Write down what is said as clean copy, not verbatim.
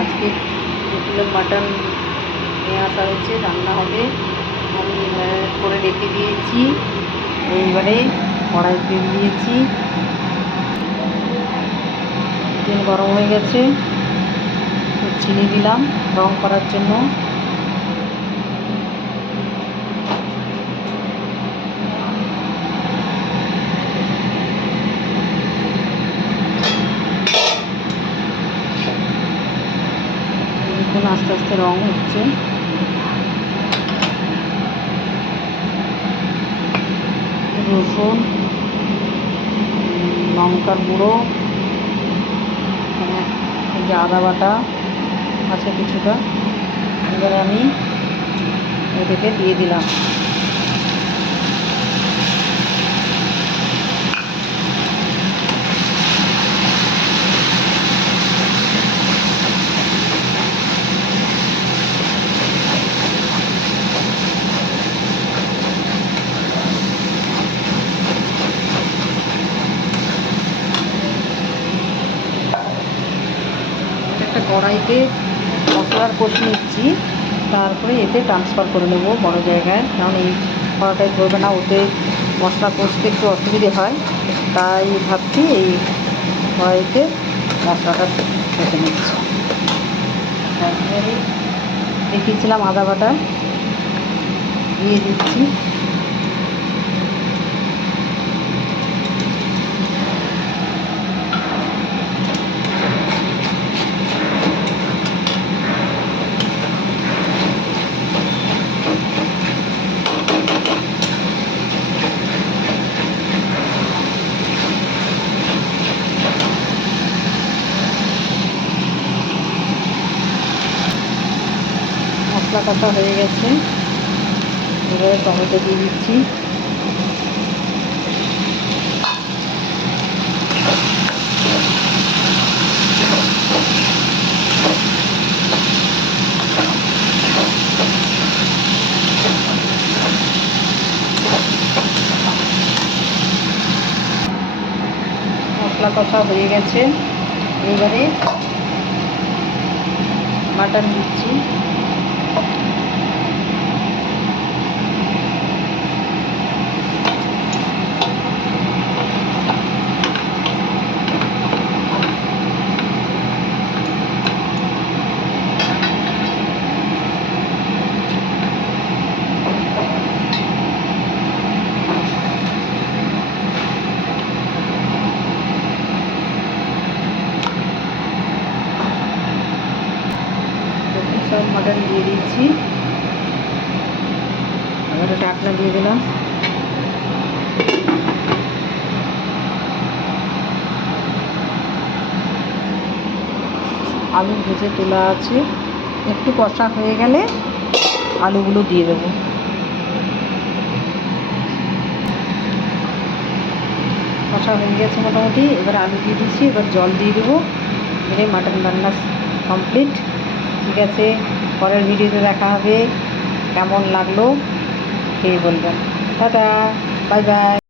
আজকে 2 kilo mutton নিয়ে আসা হয়েছে, রান্না হবে। আমি ম্যারিনেট করে রেখে দিয়েছি। এইবারে কড়াই তেল দিয়েছি, তেল গরম হয়ে গেছে। চিনি দিলাম রং করার জন্য। দেখুন আস্তে আস্তে রং হচ্ছে। রসুন, লঙ্কার গুঁড়ো, এই যে আদা বাটা আছে কিছুটা। এবারে আমি এটাকে দিয়ে দিলাম। একটা কড়াইতে মশলার কষে নিচ্ছি, তারপরে এতে ট্রান্সফার করে নেব বড় জায়গায়, কারণ এই কড়াটাই ধরবে না, ওতে মশলা কষতে একটু অসুবিধে হয়। তাই ভাবছি এই কড়াইতে মশলাটা কষে নিচ্ছি। তারপরে দেখিয়েছিলাম আদা বাটা দিয়ে দিচ্ছি। মশলা কষা হয়ে গেছে, এবারে টমেটো দিয়ে দিচ্ছি। মশলা কষা হয়ে গেছে, এবারে মাটন দিচ্ছি। সব মাটন দিয়ে দিচ্ছি, এবারে ঢাকনা দিয়ে দিলাম। আলু ভেজে তোলা আছে, একটু কষা হয়ে গেলে আলুগুলো দিয়ে দেবো। কষা হয়ে গেছে মোটামুটি, এবার আলু দিয়ে দিচ্ছি, এবার জল দিয়ে দেবো। এবারে মাটন রান্না কমপ্লিট। ঠিক আছে, পরের ভিডিওতে দেখা হবে। কেমন লাগলো খেয়ে বলবেন। Tata, bye bye.